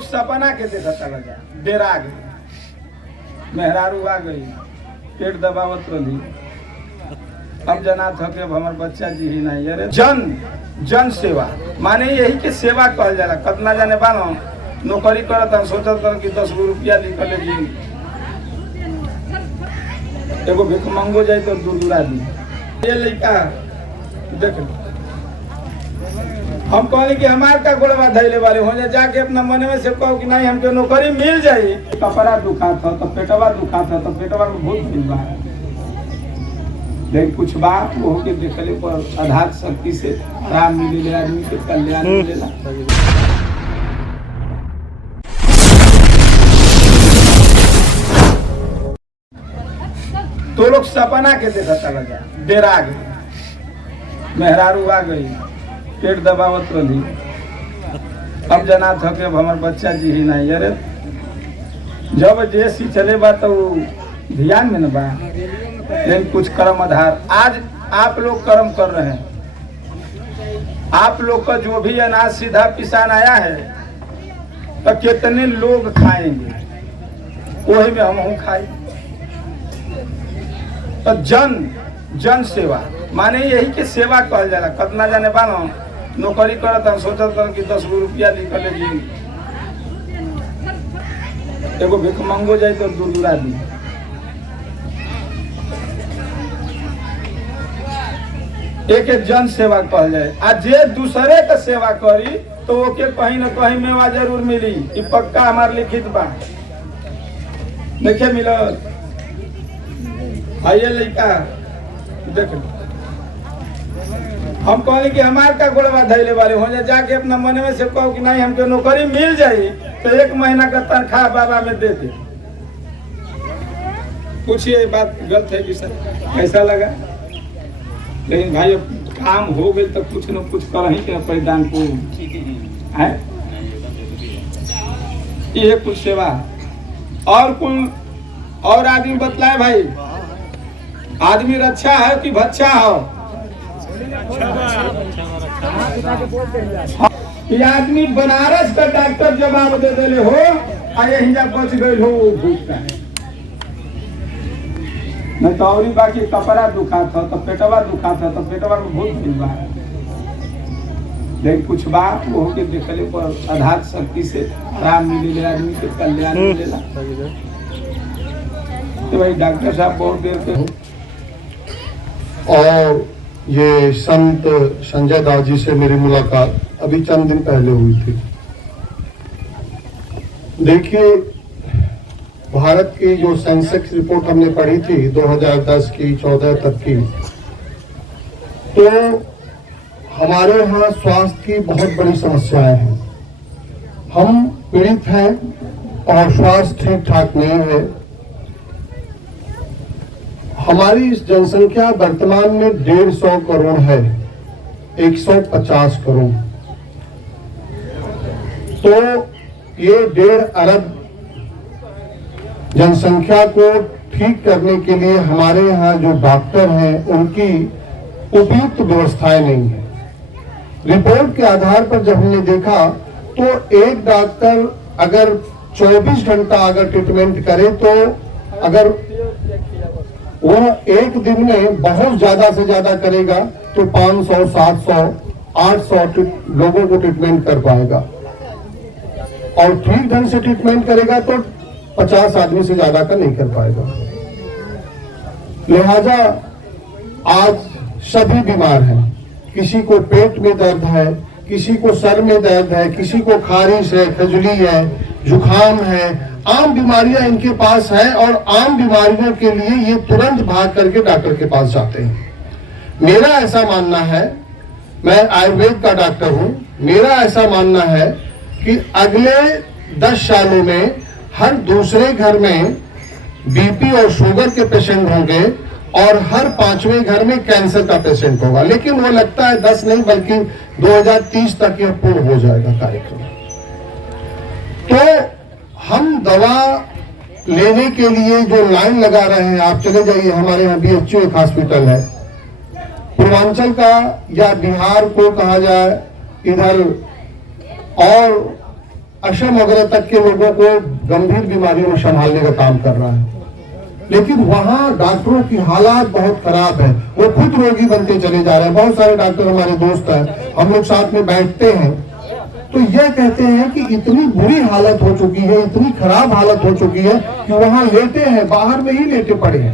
लोग सपना के देखा चला जा डेरा गई, मेहरारू आ गई, पेट दबावत रही, अब जना था कि अब हमार बच्चा जी ही नहीं। अरे जन सेवा माने यही के सेवा कहल जाला। कितना जाने बानो नौकरी करत सोचत कि 10 गो रुपया निकले जी, एगो भिख मंगो जाए तो दूर दी। ये लड़का देख हम कहले कि हमार का गोड़वा धैले वाले हो जाके अपना मन में से कहो कि नहीं हमके नौकरी मिल जाई। कपड़ा दुखा था तो पेटवा दुखा था तो पेटवा में बहुत भीड़ बा, लेकिन कुछ बात वो के देखले पर आधार शक्ति से राम मिले, आदमी के कल्याण मिलेला। तो लोग सपना के देखा चला जा डेरा गई, मेहरारू आ गई, पेट दबावत रही, अब जना था कि अब हमार बच्चा जी ही नहीं। अरे जब जैसी चले बा तो ध्यान में न बा, लेकिन कुछ कर्म आधार आज आप लोग कर्म कर रहे हैं। आप लोग का जो भी अनाज सीधा पिसान आया है तो कितने लोग खाएंगे, वही में हम खाए। तो जन सेवा माने यही के सेवा कहल जाला। कितना जाने बानो नौकरी करत सोचत कि 10 गो रुपया निकले जी, एगो भिख मंगो जाए तो दूर दी। एक जन सेवा कहल जाए। आ जे दूसरे का सेवा करी तो ओके कहीं न कहीं मेवा जरूर मिली, ई पक्का हमार लिखित बा। देखे मिलत आइए लड़का देख हम कहले कि हमार का गोड़वा धैले वाले हो जाके अपना मन में से कहो कि नहीं हमके नौकरी मिल जाई तो 1 महीना का तनख्वाह बाबा में दे दे। पूछिए बात गलत है कि सर कैसा लगा? लेकिन भाई अब काम हो गए तो कुछ न कुछ कर ही के परिधान को है, ये कुछ सेवा। और कोई और आदमी बतलाए भाई, आदमी रक्षा है कि भच्छा हो? ये आदमी बनारस का डॉक्टर जवाब दे देले हो, आये हिजा बच गए हो भूख का है नहीं तो और बाकी कपड़ा दुखा था तो पेटवा दुखा था तो पेटवा में बहुत भीड़ बा, लेकिन कुछ बात वो के देखले पर आधार शक्ति से राम मिले, आदमी के कल्याण मिलेला। तो भाई डॉक्टर साहब बहुत देर के और ये संत संजय दास जी से मेरी मुलाकात अभी चंद दिन पहले हुई थी। देखिए भारत की जो सेंसेक्स रिपोर्ट हमने पढ़ी थी 2010 की 14 तक की, तो हमारे यहाँ स्वास्थ्य की बहुत बड़ी समस्याएं हैं। हम पीड़ित हैं और स्वास्थ्य ठीक ठाक नहीं है। हमारी इस जनसंख्या वर्तमान में 150 करोड़ है, 150 करोड़, तो ये 1.5 अरब जनसंख्या को ठीक करने के लिए हमारे यहाँ जो डॉक्टर हैं उनकी उपयुक्त व्यवस्थाएं नहीं है। रिपोर्ट के आधार पर जब हमने देखा तो एक डॉक्टर अगर 24 घंटा अगर ट्रीटमेंट करे तो अगर वह एक दिन में बहुत ज्यादा से ज्यादा करेगा तो 500, 700, 800 लोगों को ट्रीटमेंट कर पाएगा, और ठीक ढंग से ट्रीटमेंट करेगा तो 50 आदमी से ज्यादा का नहीं कर पाएगा। लिहाजा आज सभी बीमार हैं, किसी को पेट में दर्द है, किसी को सर में दर्द है, किसी को खारिश है, खजुली है, जुखाम है, आम बीमारियां इनके पास है, और आम बीमारियों के लिए ये तुरंत भाग करके डॉक्टर के पास जाते हैं। मेरा ऐसा मानना है, मैं आयुर्वेद का डॉक्टर हूं, मेरा ऐसा मानना है कि अगले 10 सालों में हर दूसरे घर में बीपी और शुगर के पेशेंट होंगे और हर 5वें घर में कैंसर का पेशेंट होगा। लेकिन वो लगता है 10 नहीं बल्कि 2030 तक यह पूर्ण हो जाएगा कार्यक्रम। तो हम दवा लेने के लिए जो लाइन लगा रहे हैं, आप चले जाइए, हमारे यहाँ BHU एक हॉस्पिटल है, पूर्वांचल का या बिहार को कहा जाए इधर, और अशम वगैरह तक के लोगों को गंभीर बीमारियों में संभालने का काम कर रहा है। लेकिन वहाँ डॉक्टरों की हालात बहुत खराब है, वो खुद रोगी बनते चले जा रहे हैं। बहुत सारे डॉक्टर हमारे दोस्त हैं, हम लोग साथ में बैठते हैं तो यह कहते हैं कि इतनी बुरी हालत हो चुकी है, इतनी खराब हालत हो चुकी है कि वहाँ लेटे हैं, बाहर में ही लेटे पड़े हैं,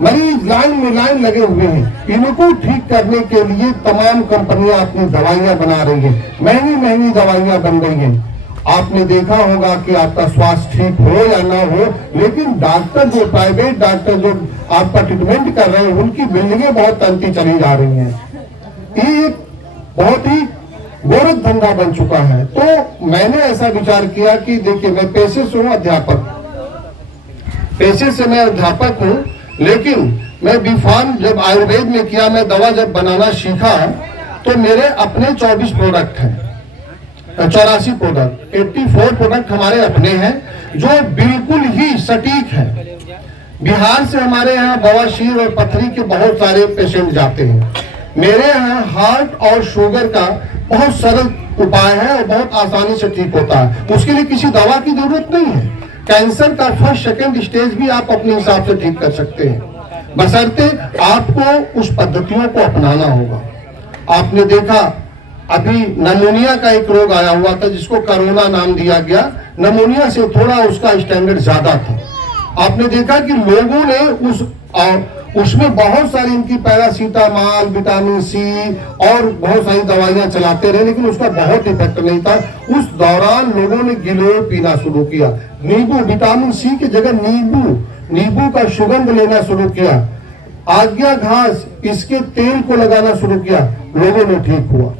मरीज लाइन में लाइन लगे हुए हैं। इनको ठीक करने के लिए तमाम कंपनियां अपनी दवाइयां बना रही हैं, महंगी महंगी दवाइयां बन रही हैं। आपने देखा होगा कि आपका स्वास्थ्य ठीक हो या ना हो, लेकिन डॉक्टर जो प्राइवेट डॉक्टर जो आपका ट्रीटमेंट कर रहे हैं उनकी बिल्डिंगें बहुत तनती चली जा रही हैं। ये एक बहुत ही गोरख धंधा बन चुका है। तो मैंने ऐसा विचार किया कि देखिए, मैं पेशे से हूँ अध्यापक, पेशे से मैं अध्यापक हूँ, लेकिन मैं B.Pharm जब आयुर्वेद में किया, मैं दवा जब बनाना सीखा तो मेरे अपने 24 प्रोडक्ट हैं, 84 प्रोडक्ट, 84 प्रोडक्ट हमारे अपने हैं जो बिल्कुल ही सटीक है। बिहार से हमारे यहाँ बवासीर और पथरी के बहुत सारे पेशेंट जाते हैं। मेरे यहाँ हार्ट और शुगर का बहुत सरल उपाय है और बहुत आसानी से ठीक होता है, उसके लिए किसी दवा की जरूरत नहीं है। कैंसर का फर्स्ट सेकंड स्टेज भी आप अपने हिसाब से ठीक कर सकते हैं, बशर्ते आपको उस पद्धतियों को अपनाना होगा। आपने देखा अभी नमोनिया का एक रोग आया हुआ था जिसको कोरोना नाम दिया गया, नमोनिया से थोड़ा उसका स्टैंडर्ड ज्यादा था। आपने देखा कि लोगों ने उसमें बहुत सारी इनकी पैरासीटामॉल, विटामिन सी और बहुत सारी दवाइयां चलाते रहे, लेकिन उसका बहुत इफेक्ट नहीं था। उस दौरान लोगों ने गिलोय पीना शुरू किया, नींबू, विटामिन सी की जगह नींबू का सुगंध लेना शुरू किया, आज्ञा घास इसके तेल को लगाना शुरू किया, लोगों ने ठीक हुआ।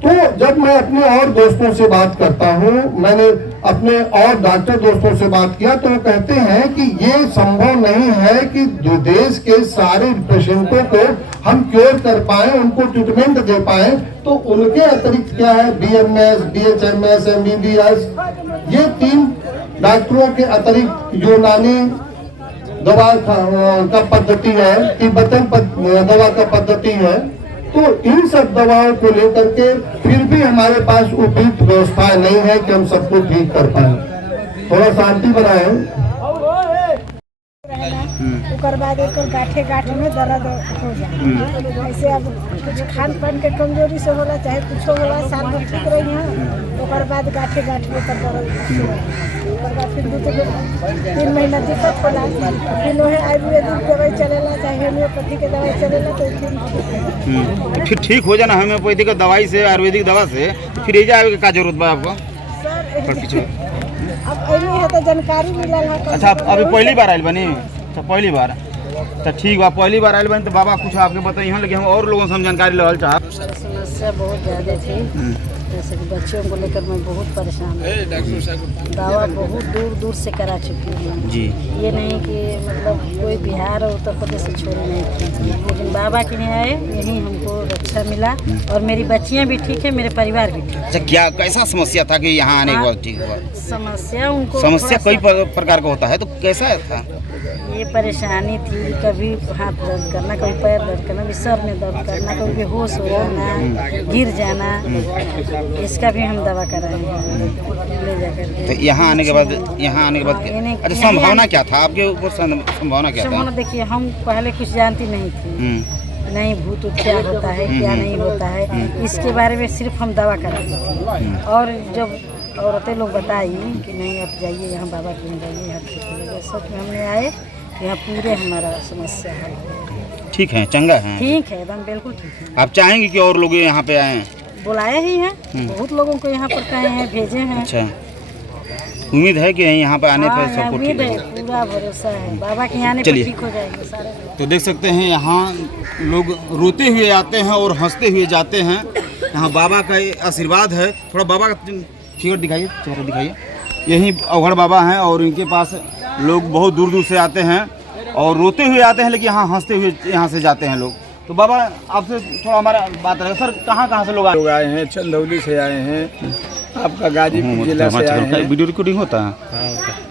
तो जब मैं अपने और दोस्तों से बात करता हूँ, मैंने अपने और डॉक्टर दोस्तों से बात किया तो वो कहते हैं कि ये संभव नहीं है कि देश के सारे पेशेंटों को हम क्योर कर पाए, उनको ट्रीटमेंट दे पाए। तो उनके अतिरिक्त क्या है, BMS, BHMS, MBBS, ये 3 डॉक्टरों के अतिरिक्त यूनानी दवा का पद्धति है, तिब्बतन दवा का पद्धति है। तो इन सब दवाओं को लेकर के फिर भी हमारे पास उपयुक्त व्यवस्था नहीं है कि हम सबको ठीक कर पाए। थोड़ा शांति बनाए। उसके बाद एक गाठे में दर्द हो जाए, ऐसे अब कुछ खान पान के कमजोरी से होला चाहे कुछ होला, साल भर ठीक रही है, उसके बाद गाठे में तब दर्द, फिर 2-3 महीना दिक्कत होला, फिर वही आयुर्वेदिक दवाई चलेला चाहे होम्योपैथी के दवाई चलेला तो फिर ठीक हो जाना होम्योपैथी दवाई से, आयुर्वेदिक दवा से, फिर ये आवे का जरूरत बा आपको सर। अब अभी है तो जानकारी मिलल है। अच्छा, अभी पहली बार आयल बनी? अच्छा, पहली बार, तो ठीक बा, पहली बार आयल बनी तो बाबा कुछ आपके बताइए, लेकिन हम और लोगों से हम जानकारी लेवल चाहब। समस्या बहुत ज़्यादा थी, जैसे कि बच्चों को लेकर मैं बहुत परेशान हूँ। दवा बहुत दूर दूर से करा चुकी हूँ जी, ये नहीं कि मतलब कोई बिहार और उत्तर प्रदेश से छोड़ी नहीं थी, लेकिन बाबा के यहाँ आए, यहीं हमको रक्षा मिला और मेरी बच्चियाँ भी ठीक है, मेरे परिवार भी ठीक है। अच्छा, क्या कैसा समस्या था कि यहाँ आने के बाद ठीक हुआ? समस्या उनको समस्या कई प्रकार का होता है, तो कैसा था? ये परेशानी थी, कभी हाथ दर्द करना, कभी पैर दर्द करना, कभी सर में दर्द करना, कभी बेहोश हो जाना, गिर जाना, इसका भी हम दवा कराए हैं ले जाकर के। तो यहाँ आने के बाद अच्छा, संभावना क्या था आपके ऊपर? संभावना क्या था? देखिए, हम पहले कुछ जानती नहीं थी, नहीं भूत क्या होता है, क्या नहीं होता है, इसके बारे में सिर्फ हम दवा कराते थे। और जब औरतें लोग बताई कि नहीं आप जाइए यहाँ बाबा के यहाँ जाइए, यहाँ ठीक हो जाएगा, सच में हमने आए, यहाँ पूरे हमारा समस्या है ठीक है, चंगा है, ठीक है, एकदम बिल्कुल ठीक है। आप चाहेंगे कि और लोग यहाँ पे आए? बुलाए ही हैं, बहुत लोगों को यहाँ पर कहे हैं, भेजे हैं। अच्छा, उम्मीद है कि यहाँ पे आने पर सबको ठीक है, पूरा भरोसा है बाबा के आने पर ठीक हो जाएंगे सारे। तो देख सकते हैं यहाँ लोग रोते हुए आते हैं और हंसते हुए जाते हैं। यहाँ बाबा का आशीर्वाद है। थोड़ा बाबा का फिगर दिखाइए, चेहरा दिखाइए। यही अवघड़ बाबा हैं और इनके पास लोग बहुत दूर दूर से आते हैं और रोते हुए आते हैं, लेकिन यहाँ हंसते हुए यहाँ से जाते हैं लोग। तो बाबा आपसे थोड़ा हमारा बात रहेगा। सर, कहाँ से लोग आए हैं? चंदौली से आए हैं, आपका गाजीपुर जिला से आए हैं। वीडियो रिकॉर्डिंग होता है?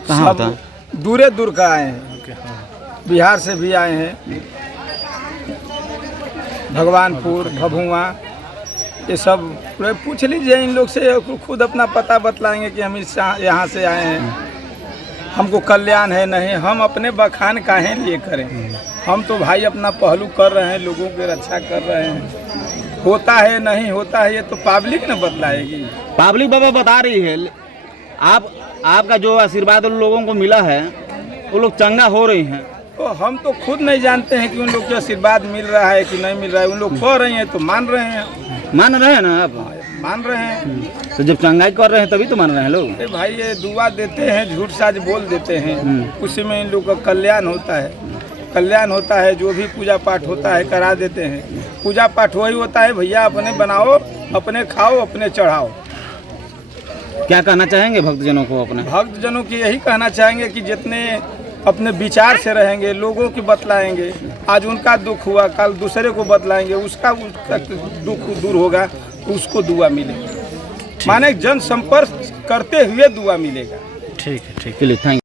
कहाँ होता है? दूर दूर का आए हैं, बिहार से भी आए हैं, भगवानपुर, भभुआ, ये सब पूछ लीजिए इन लोग से, खुद अपना पता बतलाएंगे कि हम इस यहाँ से आए हैं, हमको कल्याण है नहीं। हम अपने बखान काहे लिए करें, हम तो भाई अपना पहलू कर रहे हैं, लोगों की रक्षा कर रहे हैं। होता है नहीं होता है ये तो पब्लिक न बतलाएगी। पब्लिक बाबा बता रही है, आपका जो आशीर्वाद उन लोगों को मिला है वो लोग चंगा हो रही हैं। तो हम तो खुद नहीं जानते हैं कि उन लोग को आशीर्वाद मिल रहा है कि नहीं मिल रहा है। उन लोग कह रहे हैं तो मान रहे हैं। मान रहे हैं ना आप? मान रहे हैं। तो जब चंगाई कर रहे हैं तभी तो मान रहे हैं लोग। अरे भाई ये दुआ देते हैं, झूठ साज बोल देते हैं, उसी में इन लोग का कल्याण होता है। कल्याण होता है, जो भी पूजा पाठ होता है करा देते हैं। पूजा पाठ वही होता है भैया, अपने बनाओ, अपने खाओ, अपने चढ़ाओ। क्या कहना चाहेंगे भक्तजनों को? अपने भक्तजनों की यही कहना चाहेंगे कि जितने अपने विचार से रहेंगे, लोगों की बतलाएंगे, आज उनका दुख हुआ कल दूसरे को बतलाएंगे, उसका दुख दूर होगा तो उसको दुआ मिलेगा। माने जन संपर्क करते हुए दुआ मिलेगा। ठीक है, ठीक है, थैंक यू।